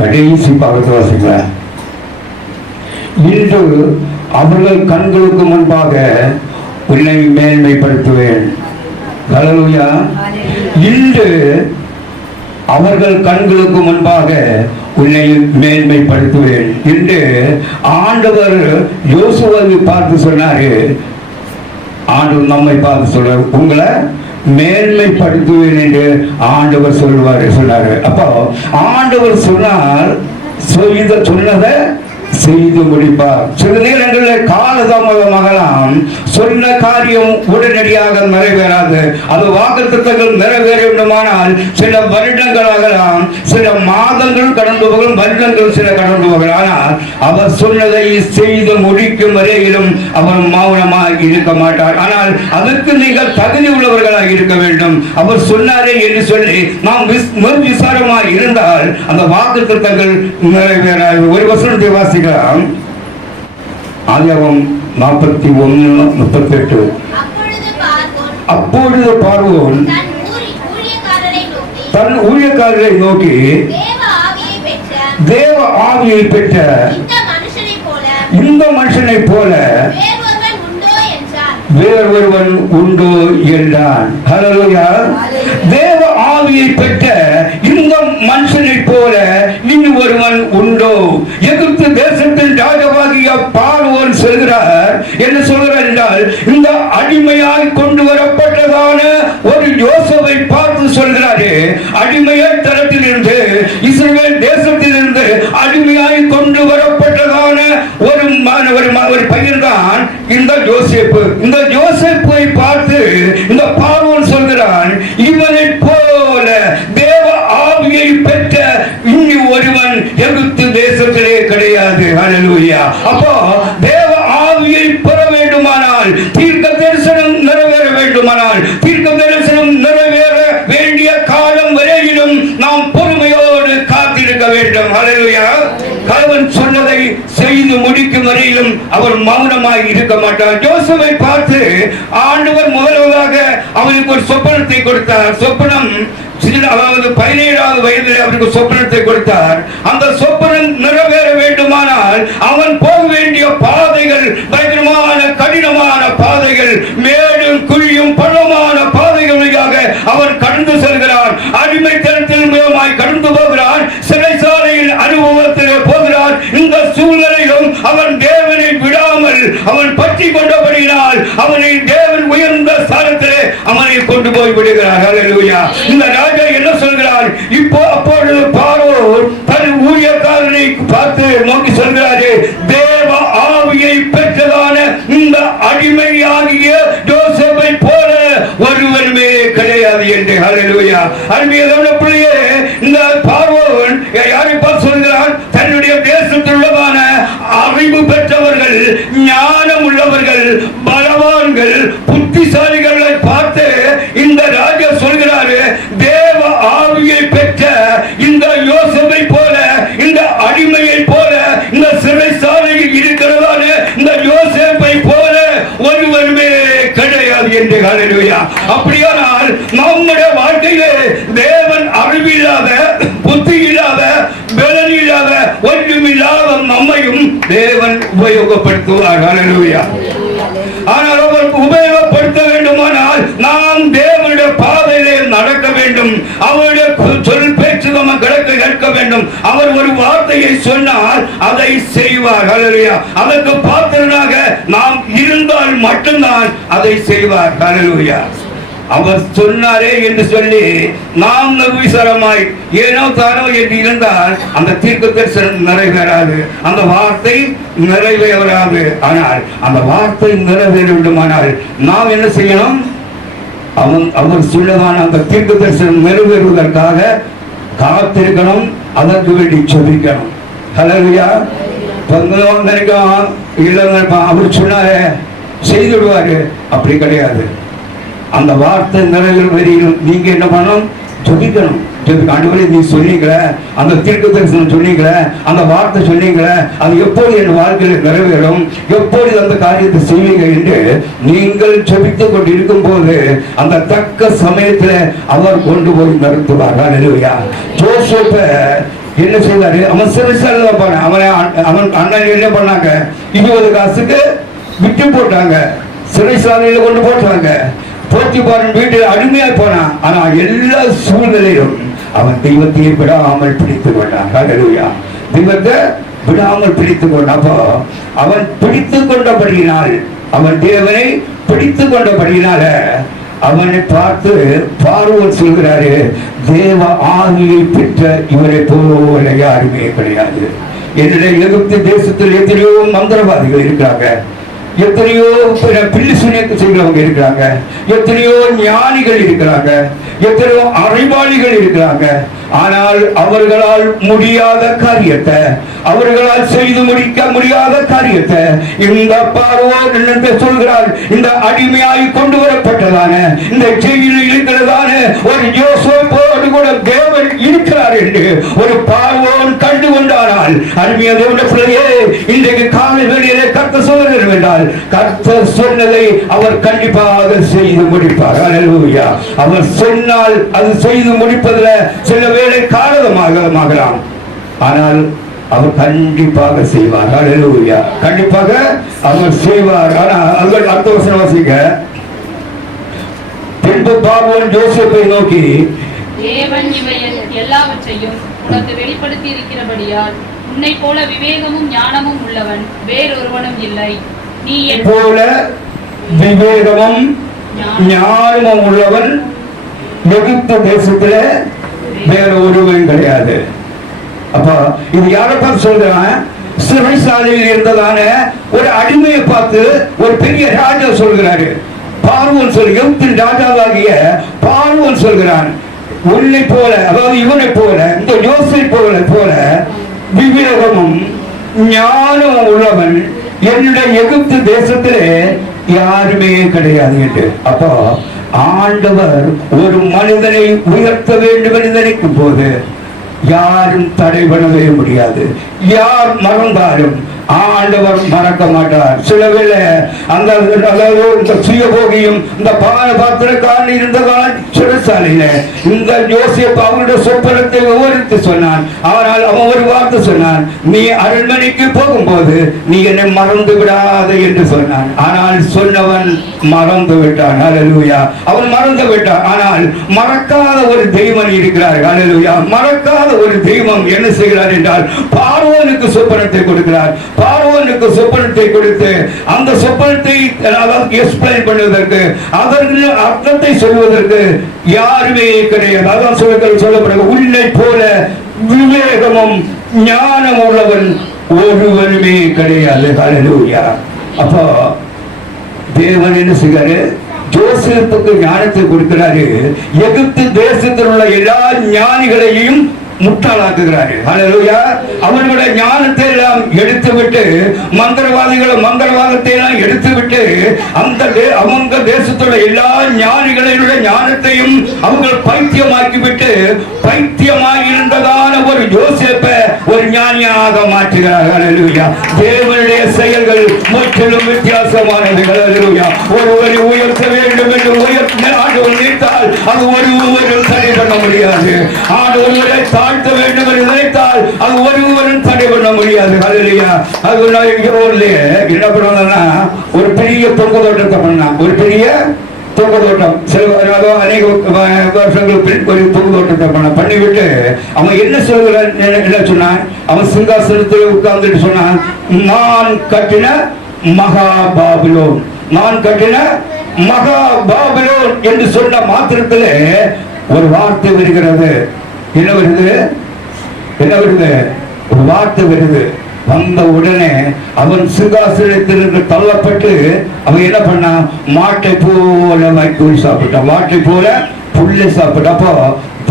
கடைசி பாகத்தை வாசிக்கலாம். இன்று அவர்கள் கண்களுக்கு முன்பாக உன்னை மேன்மைப்படுத்துவேன். ஹல்லேலூயா. இன்று அவர்கள் கண்களுக்கு முன்பாக உன்னை மேன்மைப்படுத்துவேன் என்று ஆண்டவர் யோசுவாவை பார்த்து சொன்னாரு. ஆண்டவர் நம்மை பார்த்து சொல்றார், உங்களை மேன்மைப்படுத்துவேன் என்று ஆண்டவர் சொன்னாரு. அப்போ ஆண்டவர் சொன்னார், சொன்னதை செய்து முடிப்பார். சில நேரங்களில் காலதாமதமாகலாம், சொன்ன காரியம் உடனடியாக நிறைவேறாது. அது வாக்குத்தத்தங்கள் நிறைவேற வேண்டுமானால் சில வருடங்களாகலாம், சில மாதங்கள் கடந்து போகலாம், வருடங்கள் சில கடந்து போகலாம். ஆனால் அவர் சொன்னதை செய்து முடிக்கும் வரையிலும் அவர் மௌனமாக இருக்க மாட்டார். ஆனால் அதற்கு நீங்கள் தகுதி உள்ளவர்களாக இருக்க வேண்டும். அவர் சொன்னாரே என்று சொல்லி நாம் விசாரமாக இருந்தால் அந்த வாக்குத்தத்தங்கள் நிறைவேறாது. ஒரு வசனத்தை வாசிக்கலாம். ஆதியாகமம் 41:38. அப்பொழுது பார்வோன் தன் ஊழியக்காரரை நோக்கி, தேவ ஆவியை பெற்ற இந்த மனுஷனை போல வேறொருவன் உண்டோ என்றான். ஹல்லேலூயா. தேவ ஆவியை பெற்ற இந்த மனுஷனை போல இனி ஒருவன் உண்டோ? எகிப்து தேசத்தின் ராஜாவாகிய பார்வோன் சொல்கிறார், என்ன சொல்கிறார் என்றால், இந்த அடிமையாய் கொண்டு வரப்பட்டதான ஒரு யோசேப்பை பார்த்து சொல்கிறாரே, அடிமையை தரத்திலிருந்து இஸ்ரவேல் தேசத்திலிருந்து அடிமையாய் கொண்டு வரப்பட்டதான ஒரு பையன் தான் இந்த யோசேப்பு. இந்த யோசேப்பை பார்த்து இந்த பார்வோன் சொல்கிறான், இவனை போல தேவ ஆவியை பெற்ற இனி ஒருவன் எகிப்து தேசத்திலே கிடையாது. ஹல்லேலூயா. அப்போ தேவ ஆவியை பெற வேண்டுமானால், தீர்க்க தரிசனம் நிறைவேற வேண்டுமானால், தீர்க்க தரிசனம் நிறைவேற வேண்டிய காலம் வரையிலும் நாம் பொறுமையோடு காத்திருக்க வேண்டும். ஹல்லேலூயா. கணவன் சொன்னதை செய்து முடிக்கும் வரையிலும் அவர் மௌனமாக இருக்க மாட்டார். யோசேப்பை பார்த்து ஆண்டவர் முதலாவதாக அவனுக்கு ஒரு சொப்பனத்தை கொடுத்தார். சொப்பனம், அதாவது 17வது வயதில் அவருக்கு சொப்பனத்தை கொடுத்தார். அந்த சொப்பனம் நிறைவேற வேண்டுமானால் அவன் போக வேண்டிய பாதைகள் பயங்கரமான கடினமான பாதைகள், மேடும் குழியும் பள்ளமான பாதைகள் வழியாக அவன் கடந்து செல்கிறான். அடிமைத்தனத்தின் மூலமாய் கடந்து போகிறான். சிறைச்சாலையின் அனுபவத்திலே போகிறான். இந்த சூழ்நிலையிலும் அவன் தேவனை விடாமல் அவன் பற்றி கொண்டபடியினால் அவனை தேவன் உயர்ந்த ஸ்தானத்திலே அவனை கொண்டு போய் விடுகிறார். ஹல்லேலூயா. இந்த ராஜா என்ன சொல்கிறார்? அப்பொழுது பார்வோன் தன் ஊழியக்காரனை பார்த்து நோக்கி சொல்கிறாரே, தேவ ஆவியை பெற்றதான இந்த அடிமையாகிய யோசேப்பை போல ஒருவருமே கிடையாது என்று. ஹல்லேலூயா. அருமையான பிள்ளையே, இந்த பார்வோன் யாரை பார்த்து சொல்கிறான்? தன்னுடைய தேசத்தில் உள்ளதான அறிவு பெற்றவர்கள், ஞானம் உள்ளவர்கள், பலவான்கள், புத்திசாலிகளை பார்த்து இந்த ராஜா சொல்கிறாரு, தேவ ஆவியை பெற்ற இந்த யோசேப்பை போல, இந்த அடிமையை போல, இந்த சிறைச்சாலையில் இருக்கிறதான இந்த யோசேப்பை போல ஒருவருமே கிடையாது என்று. ஹல்லேலூயா. அப்படியானால் நம்முடைய வாழ்க்கையிலே தேவன் அறிவில்லாத, புத்தி இல்லாத, பலன் இல்லாத, ஒன்றுமில்லாத நம்மையும் தேவன் உபயோகப்படுத்துவார். ஹல்லேலூயா. ஆனால் அவர் உபயோகப்படுத்த வேண்டுமானால் நாம் தேவனுடைய பாதையிலே நடக்க வேண்டும். அவருடைய சொல் பேச்சு நம்ம கேட்க வேண்டும். அவர் ஒரு வார்த்தையை சொன்னால் அதை செய்வார். ஹல்லேலூயா. அதற்கு பாத்திரனாக நாம் இருந்தால் மட்டும்தான் அதை செய்வார். ஹல்லேலூயா. அவர் சொன்னாரே என்று சொல்லி நாம் விசாரமாய் ஏனோ தானோ என்று இருந்தால் அந்த தீர்க்க தரிசனம் நிறைவேறாது, அந்த வார்த்தை நிறைவேறாது. ஆனால் அந்த வார்த்தை நிறைவேற வேண்டுமானால் நாம் என்ன செய்யணும்? அவர் சொல்லதான அந்த தீர்க்க தரிசனம் நிறைவேறுவதற்காக காத்திருக்கணும், அதற்கு வேண்டி ஜெபிக்கணும். ஹல்லேலூயா. அவர் சொன்னாரு செய்துடுவாரு, அப்படி கிடையாது. அந்த வார்த்தை நிறைவேறும் நீங்க என்ன பண்ணணும்? ஜெபிக்கணும். ஆண்டவரே, நீ சொன்னீங்களே, அந்த தீர்க்க தரிசனம் சொன்னீங்களே, அந்த வார்த்தை சொன்னீங்களே, அது எப்போது என் வாழ்க்கையில் நிறைவேறும், எப்போது அந்த காரியத்தை செய்வீங்க என்று நீங்கள் ஜெபித்துக் கொண்டு இருக்கும் போது அந்த தக்க சமயத்தில் அவர் கொண்டு போய் நிறுத்துவார். ஹல்லேலூயா. யோசேப்பை என்ன செய்தாரு? அவன் சிறைச்சாலையில் தான் போனான். அவன் அண்ணன் என்ன பண்ணாங்க? 20 காசுக்கு விட்டு போட்டாங்க, சிறைச்சாலையில கொண்டு போட்டாங்க. போத்திபாரின் வீட்டில் அடிமையாய் போனான். ஆனா எல்லா சூழ்நிலையிலும் அவன் தெய்வத்தையே விடாமல் பிடித்துக் கொண்டான். ஹல்லேலூயா. தெய்வத்தை விடாமல் பிடித்துக் கொண்டான். அப்போ அவன் பிடித்துக் கொண்டபடியினால், அவன் தேவனை பிடித்துக் கொண்டபடியினால அவனை பார்த்து பார்வோன் சொல்கிறாரு, தேவ ஆவியை பெற்ற இவரை போல யாருமே கிடையாது. என்னுடைய எகிப்து தேசத்தில் எத்தனையோ மந்திரவாதிகள் இருக்கிறாங்க, எத்தனையோ பில்லி சுனியத்தை செய்கிறவங்க இருக்கிறாங்க, எத்தனையோ ஞானிகள் இருக்கிறாங்க, எத்தனையோ அறிவாளிகள் இருக்கிறாங்க. ஆனால் அவர்களால் முடியாத காரியத்தை, அவர்களால் செய்து முடிக்க முடியாத காரியத்தை இந்த பார்வோன் என்று சொல்கிறார். இந்த அடிமையாய் கொண்டு வரப்பட்டதான, இந்த ஜெயிலில் இருக்கிறதான ஒரு யோசேப்போடு கூட தேவன் இருக்கிறார் என்று ஒரு பார்வோன் கண்டு கொண்டானால், அருமையான தேவனுடைய பிள்ளையே, இன்றைக்கு காலை வேளையிலே கர்த்தர் சொல்கிறார் என்றால், கர்த்தர் சொன்னதை அவர் கண்டிப்பாக செய்து முடிப்பார். ஹல்லேலூயா. அவர் சொன்னால் அது செய்து முடிப்பதில் சில வேளை காரணமாகலாம், ஆனால் அவர் கண்டிப்பாக செய்வார். ஹல்லேலூயா. கண்டிப்பாக அவர் செய்வார். ஆனால் அடுத்த வசனம் வாசிங்க. பின்பு பார்வோன் யோசேப்பை நோக்கி, தேவன் இவை எல்லாவற்றையும் உனக்கு வெளிப்படுத்தி இருக்கிறபடியால் உன்னை போல விவேகமும் ஞானமும் உள்ளவன் வேறொருவனும் இல்லை. நீ போல விவேகமும் ஞானமும் உள்ளவன் எகிப்து தேசத்துல வேற ஒருவன் கிடையாது. அப்ப இது யாரை பார்த்து சொல்றான்? சிறைசாலையில் இருந்ததான ஒரு அடிமையை பார்த்து ஒரு பெரிய ராஜா சொல்கிறாரு. பார்வோன் சொல்ல, எகிப்தின் ராஜாவாகிய பார்வோன் சொல்கிறான், உன்னை போல, அதாவது இவனை போல, இந்த யோசேப்பை போல விவேகமும் ஞானமும் உள்ளவன் என்னுடைய எகிப்து தேசத்திலே யாருமே கிடையாது என்று. அப்போ ஆண்டவர் ஒரு மனிதனை உயர்த்த வேண்டும் என்று நினைக்கும் போது யாரும் தடை பண்ணவே முடியாது. யார் மறந்தாலும் ஆண்டவர் மறக்க மாட்டார். சில வேளை அந்த இந்த சுயபோகியும் இந்த பாத்திரக்காரன் இருந்ததால் சிறைச்சாலையில இந்த யோசேப்பு அவருடைய சொப்பனத்தை விவரித்து சொன்னான். ஆனால் அவன் ஒரு வார்த்தை சொன்னான், நீ அரண்மனைக்கு போகும்போது நீ என்னை மறந்து விடாத என்று சொன்னான். ஆனால் சொன்னவன் மறந்து விட்டான். ஹல்லேலூயா. அவன் மறந்து விட்டான். ஆனால் மறக்காத ஒரு தெய்வம் இருக்கிறார். ஹல்லேலூயா. மறக்காத ஒரு தெய்வம் என்ன செய்கிறார் என்றால், பார்வோனுக்கு சொப்பனத்தை கொடுக்கிறார். பார்வோனுக்கு சொப்பனத்தை கொடுத்து அந்த சொப்பனத்தை எக்ஸ்பிளைன் பண்ணுவதற்கு, அதற்கு அர்த்தத்தை சொல்வதற்கு யாருமே கிடையாது. அதான் சொல்லப்படுகிறது, உன்னை போல விவேகமும் ஞானம் உள்ளவன் ஒருவனுமே கிடையாது. ஹல்லேலூயா. அப்போ தேவன் என்ன செய்கிறாரு? யோசேப்புக்கு ஞானத்தை கொடுக்கிறாரு. எகிப்து தேசத்தில் உள்ள எல்லா ஞானிகளையும் முட்டாளாக்குகிறாரு. ஹல்லேலூயா. அவர்களுடைய ஞானத்தை எல்லாம் எடுத்துவிட்டு, மந்திரவாதத்தை எல்லாம் எடுத்துவிட்டு, அவங்க தேசத்துள்ள எல்லா ஞானிகளுடைய ஞானத்தையும் அவங்க பைத்தியமாக்கிவிட்டு, பைத்தியமாய் இருந்ததான ஒரு யோசேப்பை ஒரு ஞானியாக மாற்றுகிறார். ஹல்லேலூயா. தேவனுடைய செயல்கள் முற்றிலும் வித்தியாசமானது. ஹல்லேலூயா. ஒருவரை உயர்த்த வேண்டும் என்று ஆண்டவர் நினைத்தால் அது ஒருவரும் தடை பண்ண முடியாது. ஆண்டவரை தாழ்த்த வேண்டும் என்று நினைத்தால் அது ஒருவரும் தடை பண்ண முடியாது. ஹல்லேலூயா. அது என்ன பண்ணுவாங்கன்னா, ஒரு பெரிய தொங்க தோட்டத்தை பண்ணான். ஒரு பெரிய தொங்க தோட்டம், அநேக வருஷங்களுக்கு ஒரு தொங்க தோட்டத்தை பண்ணிவிட்டு அவன் என்ன சொல்கிறான், என்ன சொன்னான்? அவன் சிங்காசனத்தில் உட்கார்ந்துட்டு சொன்னான், நான் கட்டின மகா பாபிலோன், நான் கட்டின மகா பாபிலோன் என்று சொன்ன மாத்திரத்தில் ஒரு வார்த்தை வருகிறது. என்ன வருது? என்ன வருது? ஒரு வார்த்தை வருது. வந்த உடனே அவன் சிங்காசனத்திலிருந்து தள்ளப்பட்டு அவன் என்ன பண்ணான்? மாட்டை போல மைக்கூறி சாப்பிட்டான், மாட்டை போல புல்லை சாப்பிட்டான். அப்போ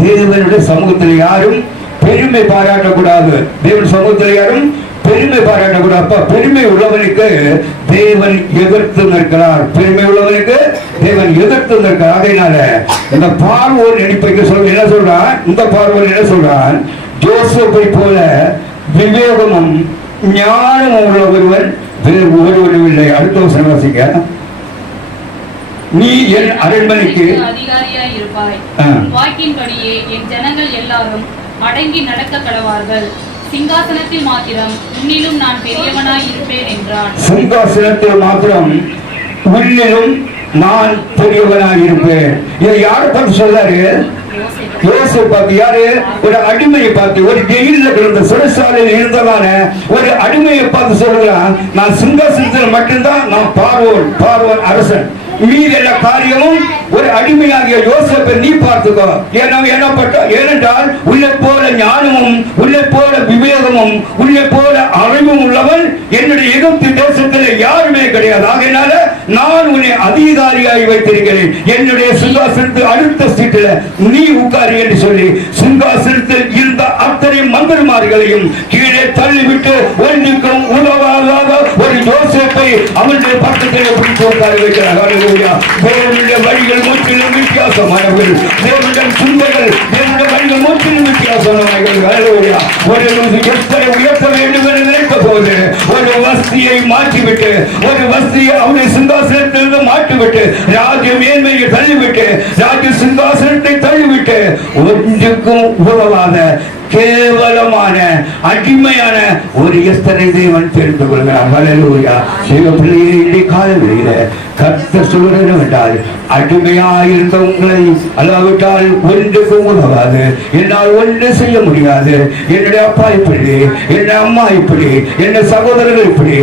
தேவனுடைய சமூகத்தில் யாரும் பெருமை பாராட்டக்கூடாது. தேவன் சமூகத்தில் யாரும் பெருமை பாராட்டக்கூடாது. அப்ப பெருமை உள்ளவனுக்கு தேவன் எதிர்த்து நிற்கிறார். பெருமை உள்ளவனுக்கு தேவன் எதிர்த்து நிற்கிறார். அதனால இந்த பார்வோன் என்ன சொல்றான்? இந்த பார்வோன் என்ன சொல்றான்? யோசேப்பை போல விவேகமும் ஞானமும் உள்ள ஒருவன் வேறு ஒருவரும் இல்லை. அடுத்த வசனம் வாசிங்க. நீ என் அரண்மனைக்கு அதிகாரியாய் இருப்பாய். வாக்கின்படியே என் ஜனங்கள் எல்லாரும் அடங்கி நடக்க கடவார்கள். சிங்காசனத்தில் மாத்திரம் உன்னிலும் நான் பெரியவனாய் இருப்பேன் என்றான். சிங்காசனத்தில் மாத்திரம் உன்னிலும் நான் பெரியவனாய் இருப்பேன். இதை யாரை பார்த்து சொல்றாரு? யோசேப்பு பார்த்து. யாரு? ஒரு அடிமையை பார்த்து, ஒரு ஜெயில கிடந்த சிறைச்சாலையில் இருந்ததான ஒரு அடிமையை பார்த்து சொல்றான், நான் சிங்காசனத்தில் மட்டும்தான் நான் பார்வோன் அரசன், மீது எல்லா காரியமும் ஒரு அடிமையாகிய யோசேப்பை நீ பார்த்துக்கோ. ஏனென்றால் உன்னை போல ஞானமும் உன்னை போல விவேகமும் உன்னை போல அறிவும் உள்ளவன் என்னுடைய எகிப்து தேசத்தில் யாருமே கிடையாது. ஆகையினால நான் உன்னை அதிகாரியாகி வைத்திருக்கிறேன். என்னுடைய சிங்காசனத்தில் அடுத்த சீட்டில் நீ உட்காரு என்று சொல்லி சிங்காசனத்தில் இருந்த அத்தனை மந்திரமார்களையும் கீழே தள்ளிவிட்டு ஒன்றுக்கும் உதவாத ஒரு யோசேப்பை அவனுடைய பக்கத்தில் பிடித்து உட்கார வைக்கிறார். தேவனுடைய வழிகள் முற்றிலும் வித்தியாசமானவர்கள். தேவனுடைய சிந்தைகள், தேவனுடைய வழிகள் முற்றிலும் வித்தியாசமானவர்கள். ஒரு எத்தனை உயர்த்த வேண்டும் என்று நினைத்த போது ஒரு வஸ்தியை மாற்றிவிட்டு, ஒரு வஸ்தியை அவருடைய சிங்காசனத்திலிருந்து மாற்றிவிட்டு, ராஜ்ய மேன்மையை தள்ளிவிட்டு, ராஜ்ய சிங்காசனத்தை தள்ளிவிட்டு, ஒன்றுக்கும் உதவாத கேவலமான அடிமையான ஒரு எஸ்தரை தேவன் தெரிந்து கொள்கிறார். ஹல்லேலூயா. தேவ பிள்ளையை காலவெளியில கர்த்தர் சொல்கிறது என்றால், அடிமையாயிருந்த உங்களை அல்லாவிட்டால் ஒன்றுக்கும் உதவாது, என்னால் ஒன்று செய்ய முடியாது. என்னுடைய அப்பா இப்படி, என்னுடைய அம்மா இப்படி, என்னுடைய சகோதரர்கள் இப்படி,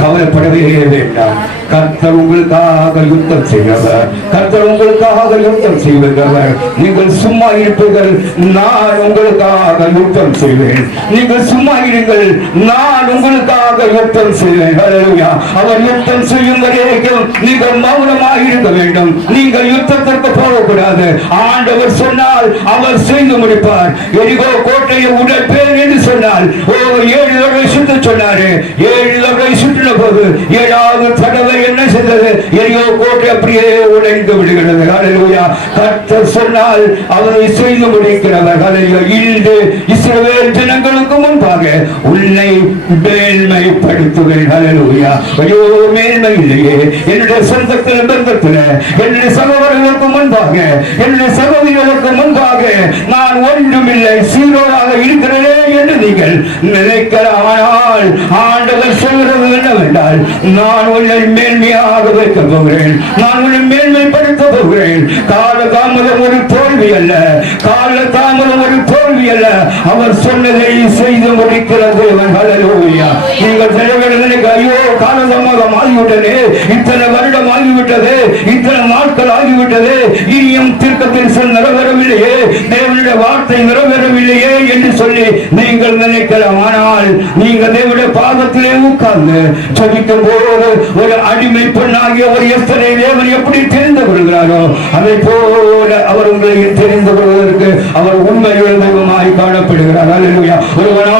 கவலைப்படவே வேண்டாம். கர்த்தர் உங்களுக்காக யுத்தம் செய்கிறவர். கர்த்தர் உங்களுக்காக யுத்தம் செய்கிறவர். நீங்கள் சும்மா இருப்பீர்கள், நான் உங்களுக்காக யுத்தம் செய்வேன். நீங்கள் சும்மா இருங்கள், நான் உங்களுக்காக யுத்தம் செய்வேன். ஹல்லேலூயா. அவர் யுத்தம் செய்யும் வரைக்கும் நீங்கள் மௌனமாக இருக்க வேண்டும். நீங்கள் யுத்தத்திற்கு போகக்கூடாது. ஆண்டவர் சொன்னால் அவர் செய்து முடிப்பார். எரிகோ கோட்டையை உடைப்பேன் என்று சொன்னால் 7 தடவை சுத்த சொன்னாரு. 7 தடவை சுற்றின போது 7வது தடவை என்ன செய்தது? எரிகோ கோட்டை அப்படியே உடைந்து விடுகிறது. ஹல்லேலூயா. கர்த்தர் சொன்னால் அவரை செய்து முடிக்கிறவர். ஹல்லேலூயா. இன்று இஸ்ரவேல் ஜனங்களுக்கு முன்பாக உன்னை மேன்மைப்படுத்துவேன். ஹல்லேலூயா. ஐயோ, மேன்மை இல்லையே என்னுடைய சொந்தத்தில் பந்தத்தில், என்னுடைய சகோதரர்களுக்கு முன்பாக, என்னுடைய சகோதரிகளுக்கு முன்பாக நான் ஒன்றுமில்லை, சீரோடாக இருக்கிறதே என்று நீங்கள் நினைக்கலாம். ஆனால் ஆண்டவர் சொல்கிறது என்னவென்றால், நான் உன்னை மேன்மையாக வைக்க போகிறேன். நான் உன்னை மேன்மைப்படுத்த போகிறேன். கால தாமதம் ஒரு தோல்வி அல்ல, கால தாமதம் ஒரு தோல்வி அல்ல. அவர் சொன்னதை செய்து முடிக்கிறது. ஹல்லேலூயா. நீங்கள் நினைக்க, ஐயோ காலதாமதம் ஆகிவிட்டது, இத்தனை வருடம் ஆகிவிட்டது, இத்தனை நாட்கள் ஆகிவிட்டது, இனியும் தீர்க்கதரிசனம் நிறைவேறவில்லையே, தேவனுடைய வார்த்தை நிறைவேறவில்லையே என்று சொல்லி நீங்கள் நினைக்கலாம். ஆனால் நீங்கள் தேவனுடைய பாதத்திலே உட்கார்ந்து ஜெபிக்கும் போது ஒரு அடிமை பெண்ணாகிய ஒரு எஸ்தரை தேவன் எப்படி தெரிந்து கொள்கிறாரோ அதை போல அவர் உங்களை தெரிந்து கொள்வதற்கு அவர் உண்மையுள்ள தெய்வமாய் காணப்படுகிறார். ஹல்லேலூயா. ஒருவன்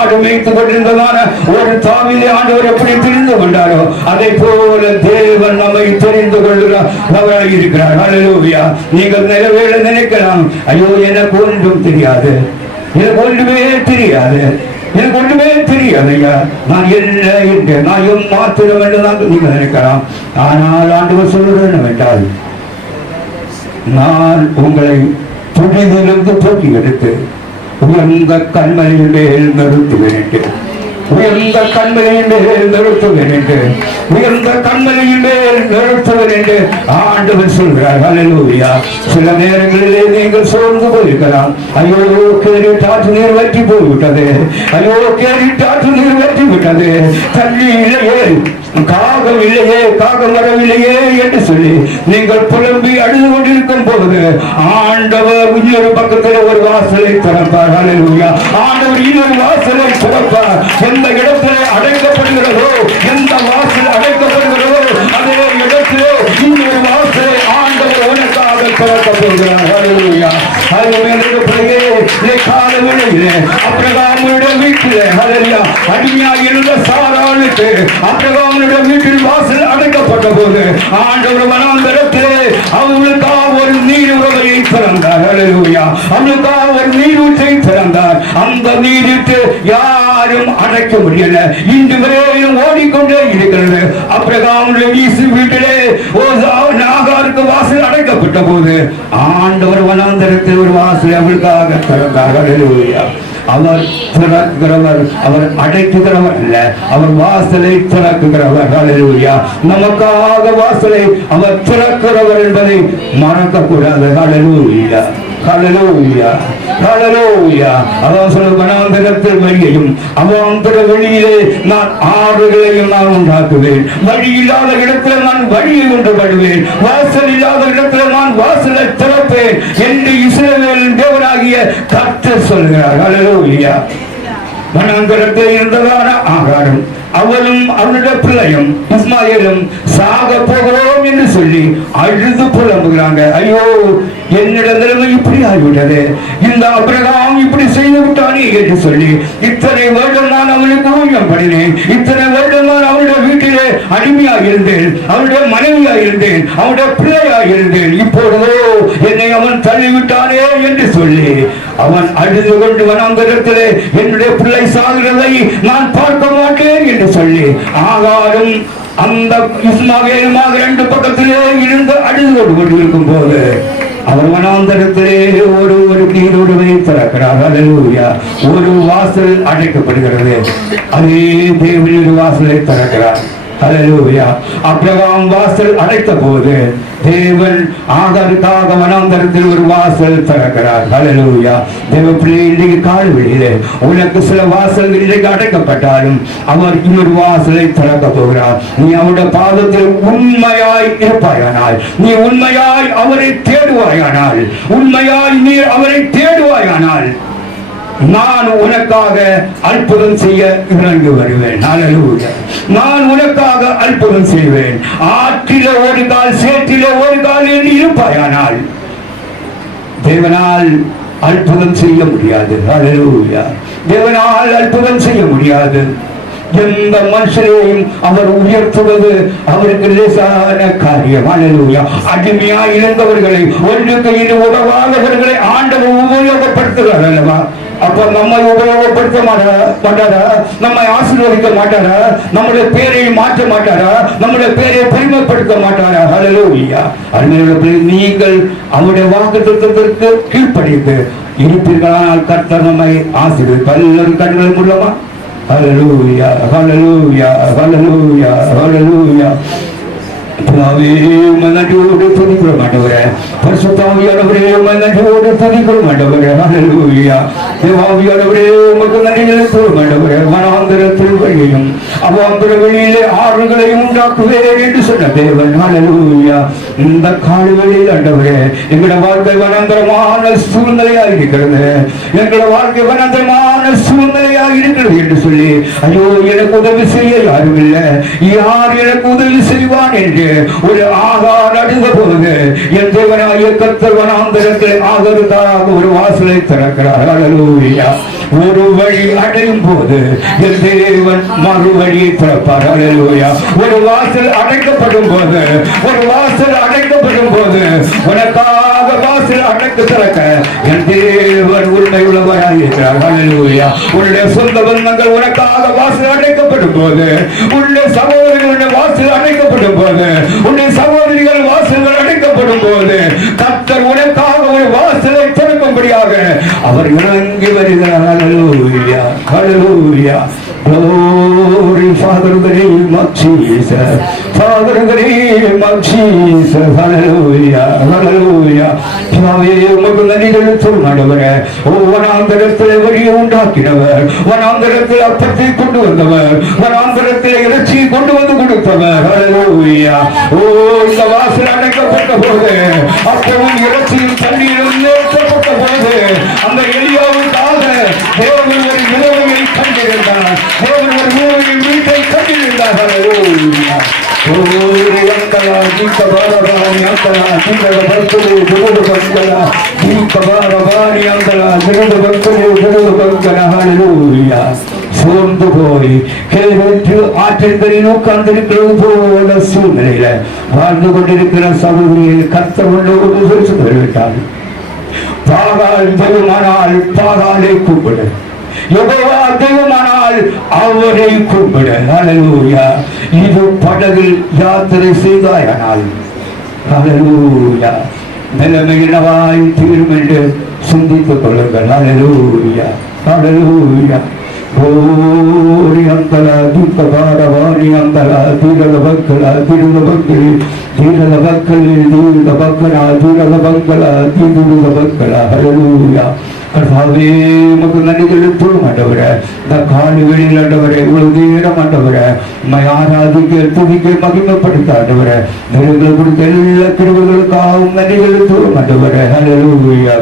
ஆடு மேய்த்துக் கொண்டிருந்ததான ஒரு தாவீதை ஆண்டவர் எப்படி தெரிந்து கொண்டாரோ அதை போல தேவன் நம்மை தெரிந்து கொள்கிறார் இருக்கிறார். ஹல்லேலூயா. நீங்கள் நிலவேளை நினைக்கலாம், ஐயோ எனக்கு ஒன்றும் தெரியாது, எனக்கு ஒன்றுமே தெரியாது, எனக்கு ஒன்றுமே தெரியாது ஐயா, நான் என்ன என்று நான் மாத்திரம் என்றுதான் நீங்கள் நினைக்கலாம். ஆனால் ஆண்டவர் சொல்வது என்னவென்றால், நான் உங்களை துணிவிலிருந்து தூக்கி எடுத்து உயர்ந்த கண்மலையின் மேல் நிறுத்துவேன், உயர்ந்த கண்மலையின் மேல் நிறுத்துவேன் என்று, உயர்ந்த கண்மலையின் மேல் நிறுத்துவேன் என்று ஆண்டவர் சொல்கிறார். ஹல்லேலூயா. சில நேரங்களிலே நீங்கள் சோர்ந்து போயிருக்கலாம். ஐயோ கேரிட்டாற்று நீர் வற்றி போய்விட்டது, ஐயோ கேரிட்டாற்று நீர் வற்றி விட்டது, தண்ணி இல்லையே, காகம் இல்லையே, காகம் வரவில்லையே என்று சொல்லி நீங்கள் புலம்பி அழுது கொண்டிருக்கும் போது ஆண்டவர் இன்னொரு பக்கத்தில் ஒரு வாசலை திறப்பார். ஹல்லேலூயா. ஆண்டவர் இன்னொரு வாசலை திறப்பார். எந்த இடத்திலே அடைக்கப்படுகிறதோ, எந்த வாசல் அடைக்கப்படுகிறதோ அதே இடத்திலே இன்னொரு வாசலை ஆண்டவர் உனக்காக திறக்க போகிறார். ஹல்லேலூயா. அப்ரகாமுடைய வீட்டிலே அடிமையாக இருந்த சாராளுக்கு அப்ரகாமுடைய வீட்டில் வாசல் அடைக்கப்பட்ட போது ஆண்டவர் வனாந்தரத்திலே அவர்களுக்காக ஒரு நீருறவையை திறந்தார். ஹல்லேலூயா. அவர்களுக்காக ஒரு நீரூற்றை திறந்தார். அந்த நீருக்கு யார் யாரும் அடைக்க முடியல. இன்று வரையிலும் ஓடிக்கொண்டே இருக்கிறது. ஆபிரகாமுடைய வீட்டிலே ஆகாருக்கு வாசல் அடைக்கப்பட்ட போது ஆண்டவர் வனாந்தரத்தில் ஒரு வாசல் அவளுக்காக திறந்தார். அவர் திறக்கிறவர், அவர் அடைக்குகிறவர் அல்ல, அவர் வாசலை திறக்குகிறவர். ஹல்லேலூயா. நமக்காக வாசலை அவர் திறக்கிறவர் என்பதை மறக்க கூடாது. ஹல்லேலூயா, ஹல்லேலூயா, ஹல்லேலூயா. அதான் சொல்ல, வனாந்தரத்தில் வழியையும் அவாந்தர வெளியிலே நான் ஆறுகளையும் நான் உண்டாக்குவேன். வழி இல்லாத இடத்துல நான் வழியை உண்டு பண்ணுவேன். வாசல் இல்லாத இடத்துல நான் வாசலை திறப்பேன் என்று இஸ்ரவேலின் தேவனாகிய கர்த்தர் சொல்கிறார். ஹல்லேலூயா. வனாந்தரத்தில் இருந்ததான ஆகாரம், அவளும் அவனுடைய பிள்ளையும் இஸ்மாயிலும் சாக போகிறோம் என்று சொல்லி அழுது புலம்புகிறாங்க. ஐயோ, என்னிட நிலைமை இப்படி ஆகிவிட்டது, இந்த ஆபிரகாம் இப்படி செய்து விட்டானே என்று சொல்லி இத்தனை வருடம் நான் அவனுக்கு ஊழியம் பண்ணினேன், இத்தனை வருடம் நான் அவனுடைய வீட்டிலே அடிமையாக இருந்தேன், அவனுடைய மனைவியாக இருந்தேன், அவனுடைய பிள்ளையாக இருந்தேன், இப்பொழுதோ என்னை அவன் தள்ளிவிட்டானே என்று சொல்லி அவன் அழுது கொண்டு வனாந்தரத்திலே என்னுடைய பிள்ளை சாகிறதை நான் பார்க்க மாட்டேன் என்று சொல்லி ஆகாரும் அந்த இஸ்மாவேலுமாக இரண்டு பக்கத்திலே இருந்து அழுது கொண்டிருக்கும் போது அவர் வனாந்தரத்திலே ஒரு நீரோடுவை திறக்கிறார். ஹல்லேலூயா. ஒரு வாசல் அடைக்கப்படுகிறது. அதே தேவன் ஒரு வாசலை திறக்கிறார். ஹல்லேலூயா. ஆபிரகாம் வாசல் அடைத்த போது தேவன் ஆகாருக்காக வனாந்தரத்தில் ஒரு வாசல் திறக்கிறார். ஹல்லேலூயா. தேவ பிள்ளை, இன்றைக்கு கால்வெளியிலே உனக்கு சில வாசல்கள் இன்றைக்கு அடைக்கப்பட்டாலும் அவர் இன்னொரு வாசலை திறக்க போகிறார். நீ அவருடைய பாதத்தில் உண்மையாய் இருப்பாயானால், நீ உண்மையாய் அவரை தேடுவாயானால், உண்மையாய் நீ அவரை தேடுவாயானால் நான் உனக்காக அற்புதம் செய்ய இறங்கி வருவேன். ஹல்லேலூயா. நான் உனக்காக அற்புதம் செய்வேன். ஆற்றில ஒரு கால், சேற்றில ஒரு கால் என்று இருப்பாயானால் தேவனால் அற்புதம் செய்ய முடியாது. ஹல்லேலூயா. தேவனால் அற்புதம் செய்ய முடியாது. எந்த மனுஷனையும் அவர் உயர்த்துவது அவருக்கு லேசான காரியம். ஹல்லேலூயா. அடிமையாய் இருந்தவர்களை, ஒன்றுக்கு இது உதவாதவர்களை ஆண்டவர் உபயோகப்படுத்துகிறார் அல்லவா? அப்ப நம்மை உபயோகப்படுத்த மாட்டாரா? நம்மை ஆசீர்வதிக்க மாட்டாரா? நம்முடைய பேரை மாற்ற மாட்டாரா? நம்முடைய பேரை பெருமைப்படுத்த மாட்டாரா? ஹல்லேலூயா. அருமையுள்ள நீங்கள் அவருடைய வாக்குத்தத்தத்திற்கு கீழ்ப்படிந்து இருப்பீர்களானால் கர்த்தர் நம்மை ஆசீர்வதிப்பார். எல்லாரும் கண்களை மூலமா ஹல்லேலூயா, ஹல்லேலூயா, ஹல்லேலூயா, ஹல்லேலூயா. நன்றியோடு துதிக்கிறோம் ஆண்டவரே. பரிசுத்தாவியானவரே, நன்றியோடு துதிக்கிறோம் ஆண்டவரே. ஹல்லேலூயா. தேவாவியானவரே, உமக்கு நன்றி செலுத்துகிறோம் ஆண்டவரே. வனாந்தரத்தில் வழியையும் அவாந்தர வெளியிலே ஆறுகளையும் உண்டாக்குவேன் என்று சொன்ன தேவன். ஹல்லேலூயா. இந்த காலவெளியில் ஆண்டவரே, எங்களுடைய வாழ்க்கை வனாந்தரமான சூழ்நிலையாக இருக்கிறது, எங்களுடைய வாழ்க்கை வனாந்தரமான சூழ்நிலையாக இருக்கிறது என்று சொல்லி, ஐயோ, எனக்கு உதவி செய்ய யாரும் இல்லை, யார் எனக்கு உதவி செய்வான் என்று ஒரு ஆகார் அழுத போது என் தேவனாகிய கர்த்தர் வனாந்தரத்தில் ஆகருக்காக ஒரு வாசலை திறக்கிறார். ஹல்லேலூயா. ஒரு வழி அடையும் போது என் தேவன் மறு வழியை திறப்பார். ஹல்லேலூயா. ஒரு வாசல் அடைக்கப்படும் போது, ஒரு வாசல் அடைக்கப்படும் போது உனக்காக வாசல் அடைக்க திறக்க என் தேவன் உண்மை உள்ளவராக இருக்கிறார். ஹல்லேலூயா. உன்னுடைய சொந்த பந்தங்கள் உனக்காக வாசல் அடைக்கப்படும் போது, உன்னுடைய சகோதரர்களுடைய வாசல் அடைக்கப்படும் போது, உன்னுடைய சகோதரிகள் வாசல்கள் அடைக்கப்படும் போது கர்த்தர் உனக்காக ஒரு வாசலை திறக்கும்படியாக அவர் இறங்கி வருகிறார். ஹல்லேலூயா, ஹல்லேலூயா. Glory, Father, in the name of Jesus. Father, in the name of Jesus. Hallelujah, hallelujah. பிதாவே, உமக்கு நன்றி செலுத்துகிறோம் ஆண்டவரே. வனாந்தரத்தில் வழியை உண்டாக்கினவர், வனாந்தரத்தில் அப்பத்தை கொண்டு வந்தவர், வனாந்தரத்தில் இறைச்சியை கொண்டு வந்து கொடுத்தவர். ஹல்லேலூயா. ஓ, இந்த வாசல் அடைக்கப்பட்ட போது, அப்பவும் இறைச்சியும் தண்ணீரும் நிறுத்தப்பட்ட போது அந்த எலியாவுக்காக தேவன் ஒரு நிலைமையை கண்டிருந்தார், தேவன் ஒரு நிலைமையின் வீட்டை கண்டிருந்தார். ஹல்லேலூயா. சோர்ந்து போய் ஆற்றங்கரில் உட்கார்ந்திருக்கிறது போல சூழ்நிலையில வாழ்ந்து கொண்டிருக்கிற சகோதரியை கர்த்தர் உள்ளோடு சொல்லிவிட்டார். பாகால் தெய்வமானால் பாகாலை கூப்பிடு, யெகோவா தெய்வமானால் இல்லாமல் அவரை கூப்பிட. ஹல்லேலூயா. இது படகில் யாத்திரை செய்தாயானால் ஹல்லேலூயா நிலைமையினவாய் தீரும் என்று சிந்தித்துக் கொள்ளுங்கள். ஹல்லேலூயா ஹல்லேலூயா. ஓரி அந்தல தீர்த்த பாரவாணி அந்தல தீரத பக்கல தீரத பக்கலி தீரத பக்கலி தீரத பக்கலா தீரத பக்கல தீரத பக்கல. ஹல்லேலூயா. கர்த்தாவே உமக்கு நன்றி செலுத்துவோம் ஆண்டவரே. இந்த காலை வேளையில் ஆண்டவரே இவ்வளவு நேரம் ஆண்டவரே உம்மை ஆராதிக்க துதிக்க மகிமைப்படுத்த ஆண்டவரே நீங்கள் கொடுத்த எல்லா கிருபைகளுக்காகவும் நன்றி செலுத்துவோம் ஆண்டவரே. ஹல்லேலூயா.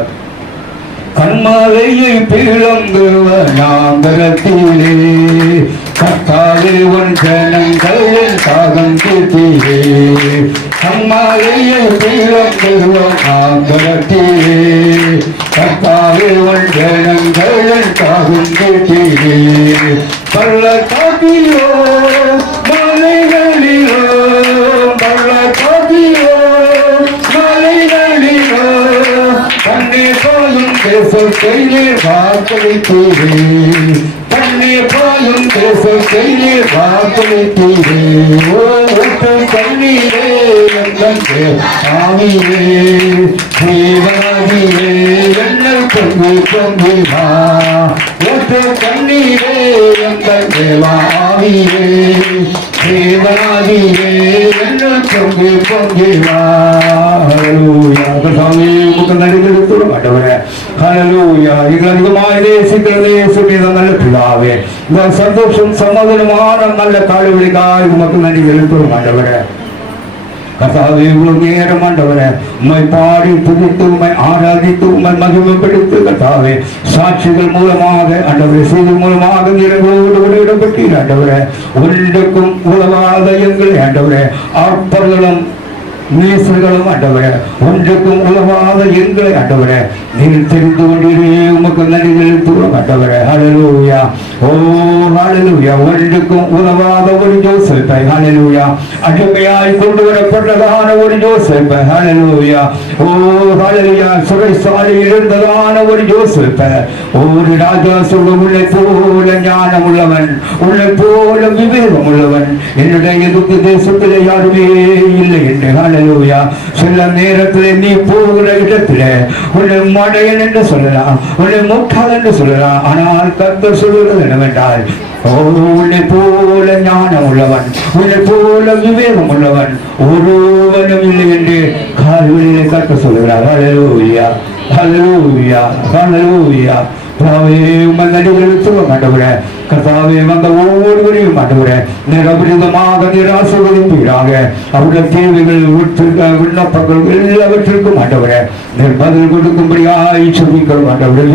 கண்மலையை பிளங்குவனாந்தரத்திலே கர்த்தாவே உன் ஜனங்களின் தாகம் தீர்த்தீரே. கண்மலையை பிளங்குவனாந்தரத்திலே கர்த்தாவே உன் ஜனங்களின் தாகம் தீர்த்தீரே. பள்ளத்தாக்கிலோ மலைகளிலோ பள்ளத்தாக்கிலோ மலைகளிலோ தண்ணீர் போலும் தேசத்தை நீர் வாக்களித்தீரே. தண்ணீர் போலும் தேசத்தை நீர் வாக்களித்தீரே. ஊற்று தண்ணீரே எங்கள் ஆவியே ஜீவனாகியே என்னை பொங்கி பொங்கி வா. ஊற்று தண்ணீரே எங்கள் தேவாவியே ஜீவனாகியே என்னை பொங்கி பொங்கி வா. ஹல்லேலூயா. கர்த்தாவே உமக்கு நன்றி செலுத்துவோம் ஆண்டவரே. ஹல்லேலூயா. எங்களை அதிகமாய் நேசிக்கிறதே இயேசுவே நல்ல பிதாவே. இந்த சந்தோஷம் சமாதானமான நல்ல காலவெளிக்காய் உமக்கு நன்றி செலுத்துவோம் ஆண்டவரே. கர்த்தாவே இவ்வளவு நேரம் ஆண்டவரே உம்மை பாடி துதித்து உம்மை ஆராதித்து உம்மை மகிமைப்படுத்து கர்த்தாவே சாட்சிகள் மூலமாக ஆண்டவரே செய்திகள் மூலமாக எங்களோடு கூட இடம்பெற்றீர் ஆண்டவரே. ஒன்றுக்கும் உதவாத எங்களை ஆண்டவரே ஆர்ப்பர்களும் நேசர்களும் ஆண்டவரே ஒன்றுக்கும் உதவாத எங்களை ஆண்டவரே நீங்கள் தெரிந்து கொண்டீரே உமக்கு நன்றி செலுத்துவோம் ஆண்டவரே. ஹல்லேலூயா. ஓ ஹல்லேலூயா. ஒன்றுக்கும் உதவாத ஒரு யோசேப்பை ஹல்லேலூயா அடிமையாய் கொண்டு வரப்பட்டதான ஒரு யோசேப்பை ஹல்லேலூயா. ஓ ஹல்லேலூயா. சிறைச்சாலையில் இருந்ததான ஒரு யோசேப்பை ஒரு ராஜா சொல்ல உன்னை போல ஞானம் உள்ளவன் உன்னை போல விவேகம் உள்ளவன் என்னுடைய எதிர்த்து தேசத்திலே யாருமே இல்லை என்று. ஹல்லேலூயா. சில நேரத்திலே நீ போகிற இடத்திலே உன்னை மடையன் என்று சொல்லலாம் உன்னை முட்டாள் என்று சொல்லலாம். ஆனால் கர்த்தர் சொல்கிறது என்னவென்றால் உன்னை போல ஞானம் உள்ளவன் உன்னை போல விவேகம் உள்ளவன் ஒருவனும் இல்லை என்று கால்வெளியிலே கர்த்தர் சொல்கிறார். ஹல்லேலூயா ஹல்லேலூயா ஹல்லேலூயா. ஆண்டவரே கர்த்தாவே வந்த ஒவ்வொருவரையும் ஆண்டவரே நிரபரிதமாக நிராசீர்வதிப்பீராக. அவருடைய தேவைகள் விண்ணப்பங்கள் எல்லாவற்றிற்கும் ஆண்டவரே பதில் கொடுக்கும்படியாய் சொல்லிக்கிறோம் ஆண்டவரே.